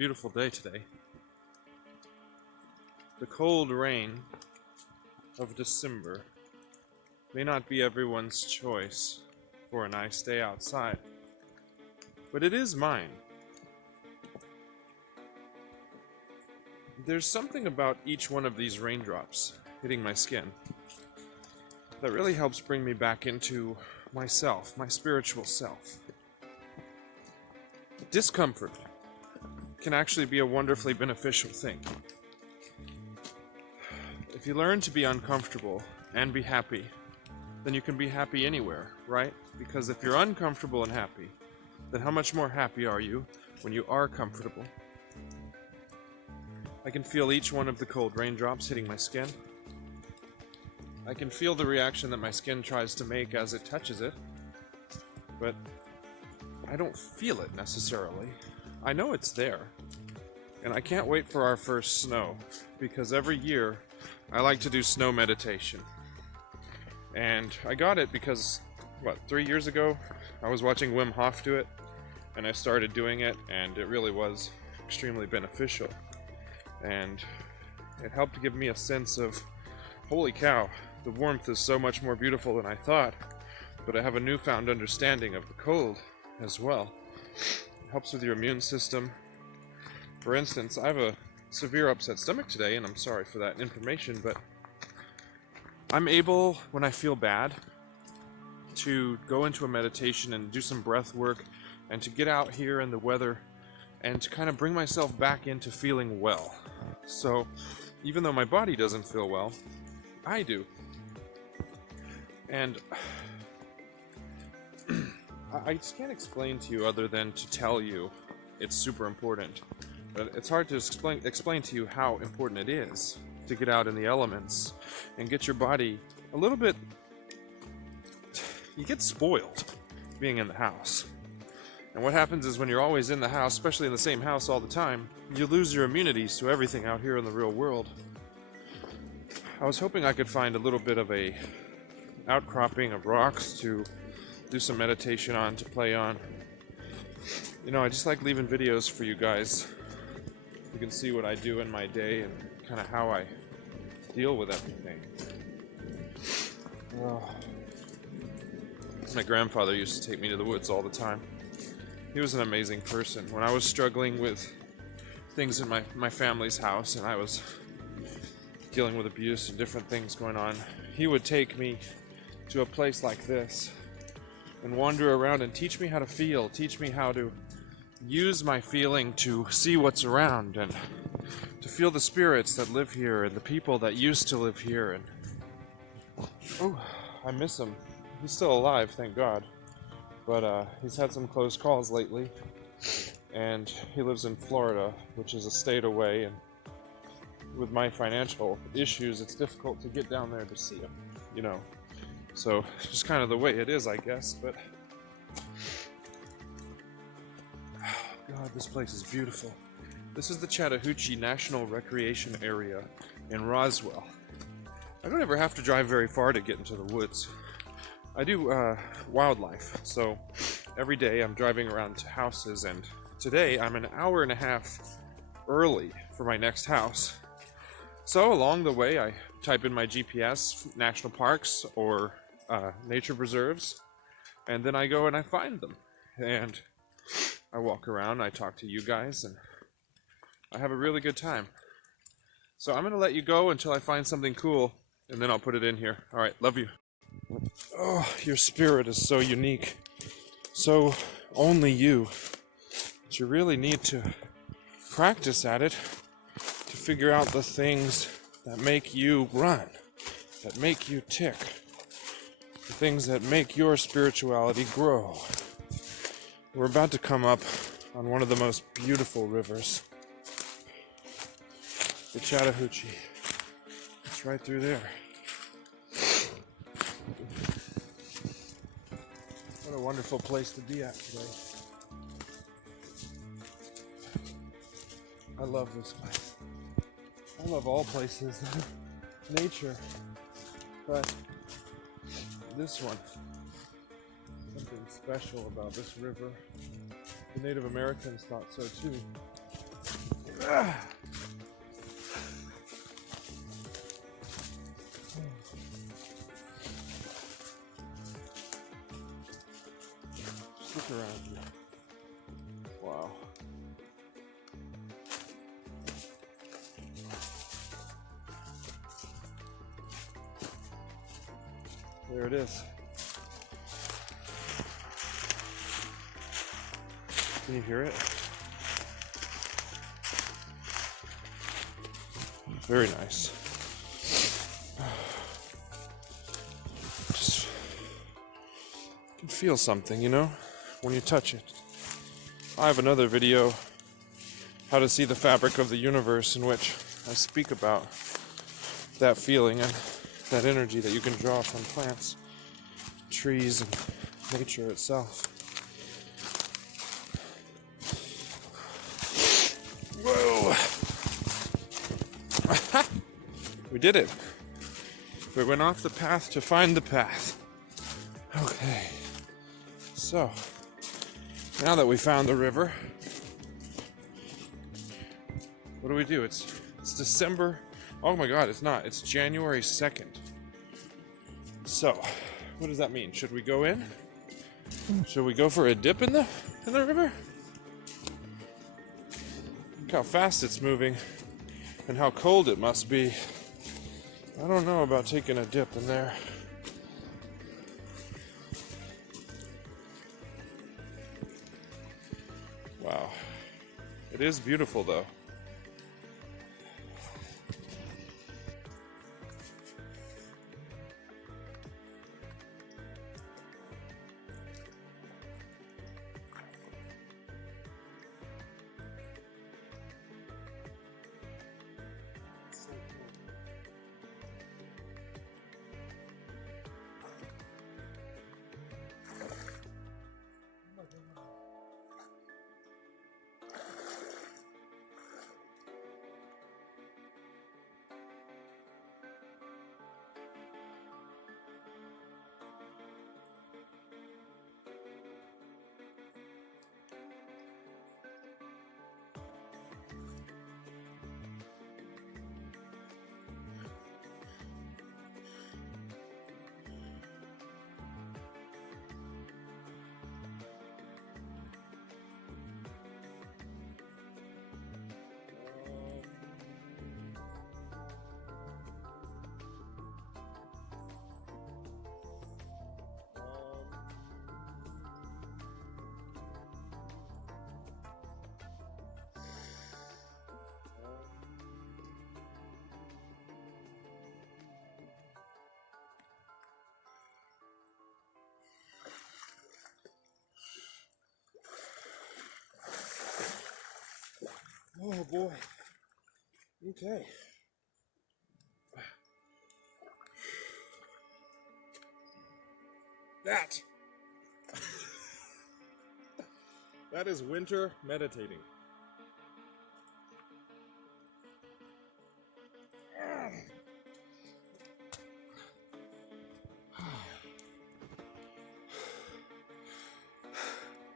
beautiful day today. The cold rain of December may not be everyone's choice for a nice day outside, but it is mine. There's something about each one of these raindrops hitting my skin that really helps bring me back into myself, my spiritual self. Discomfort can actually be a wonderfully beneficial thing. If you learn to be uncomfortable and be happy, then you can be happy anywhere, right? Because if you're uncomfortable and happy, then how much more happy are you when you are comfortable? I can feel each one of the cold raindrops hitting my skin. I can feel the reaction that my skin tries to make as it touches it, but I don't feel it necessarily. I know it's there, and I can't wait for our first snow, because every year I like to do snow meditation. And I got it because, 3 years ago, I was watching Wim Hof do it, and I started doing it, and it really was extremely beneficial. And it helped give me a sense of, holy cow, the warmth is so much more beautiful than I thought, but I have a newfound understanding of the cold as well. It helps with your immune system. For instance, I have a severe upset stomach today, and I'm sorry for that information, but I'm able, when I feel bad, to go into a meditation and do some breath work, and to get out here in the weather, and to kind of bring myself back into feeling well. So, even though my body doesn't feel well, I do. And I just can't explain to you other than to tell you it's super important. But it's hard to explain to you how important it is to get out in the elements and get your body a little bit... You get spoiled being in the house. And what happens is when you're always in the house, especially in the same house all the time, you lose your immunities to everything out here in the real world. I was hoping I could find a little bit of a outcropping of rocks to do some meditation on, to play on. You know, I just like leaving videos for you guys. You can see what I do in my day and kind of how I deal with everything. Oh. My grandfather used to take me to the woods all the time. He was an amazing person. When I was struggling with things in my family's house and I was dealing with abuse and different things going on, he would take me to a place like this and wander around and teach me how to feel, teach me how to use my feeling to see what's around and to feel the spirits that live here and the people that used to live here. And oh, I miss him. He's still alive, thank God, but he's had some close calls lately, and he lives in Florida, which is a state away, and with my financial issues, it's difficult to get down there to see him, you know. So, it's just kind of the way it is, I guess, but... Oh, God, this place is beautiful. This is the Chattahoochee National Recreation Area in Roswell. I don't ever have to drive very far to get into the woods. I do wildlife, so every day I'm driving around to houses, and today I'm an hour and a half early for my next house. So along the way I type in my GPS, national parks or nature preserves, and then I go and I find them. And I walk around, I talk to you guys, and I have a really good time. So I'm going to let you go until I find something cool, and then I'll put it in here. Alright, love you. Oh, your spirit is so unique. So only you. But you really need to practice at it to figure out the things that make you run, that make you tick, the things that make your spirituality grow. We're about to come up on one of the most beautiful rivers, the Chattahoochee. It's right through there. What a wonderful place to be at today. I love this place. I love all places, nature, but this one, something special about this river. The Native Americans thought so too. Just look around here. Wow. There it is. Can you hear it? Very nice. Just you can feel something, you know, when you touch it. I have another video, how to see the fabric of the universe, in which I speak about that feeling and that energy that you can draw from plants, trees, and nature itself. Whoa! We did it. We went off the path to find the path. Okay. So, now that we found the river, what do? It's December. Oh my God, it's not. It's January 2nd. So, what does that mean? Should we go in? Should we go for a dip in the river? Look how fast it's moving and how cold it must be. I don't know about taking a dip in there. Wow. It is beautiful though. Oh boy. Okay. That is winter meditating.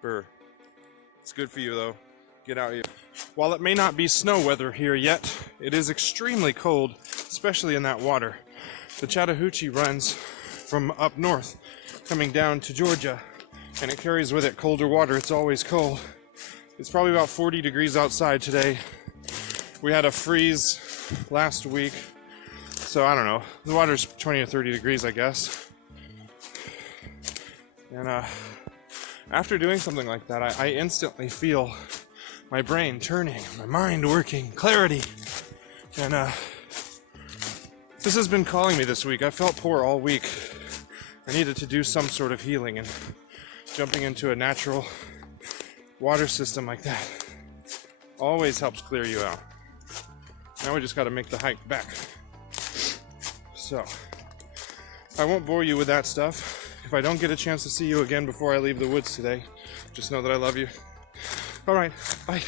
Burr. It's good for you though. Get out here. While it may not be snow weather here yet, it is extremely cold, especially in that water. The Chattahoochee runs from up north, coming down to Georgia, and it carries with it colder water. It's always cold. It's probably about 40 degrees outside today. We had a freeze last week, so I don't know. The water's 20 or 30 degrees, I guess. And after doing something like that, I instantly feel my brain turning, my mind working, clarity. And this has been calling me this week. I felt poor all week. I needed to do some sort of healing, and jumping into a natural water system like that always helps clear you out. Now we just got to make the hike back. So, I won't bore you with that stuff. If I don't get a chance to see you again before I leave the woods today, just know that I love you. All right, bye.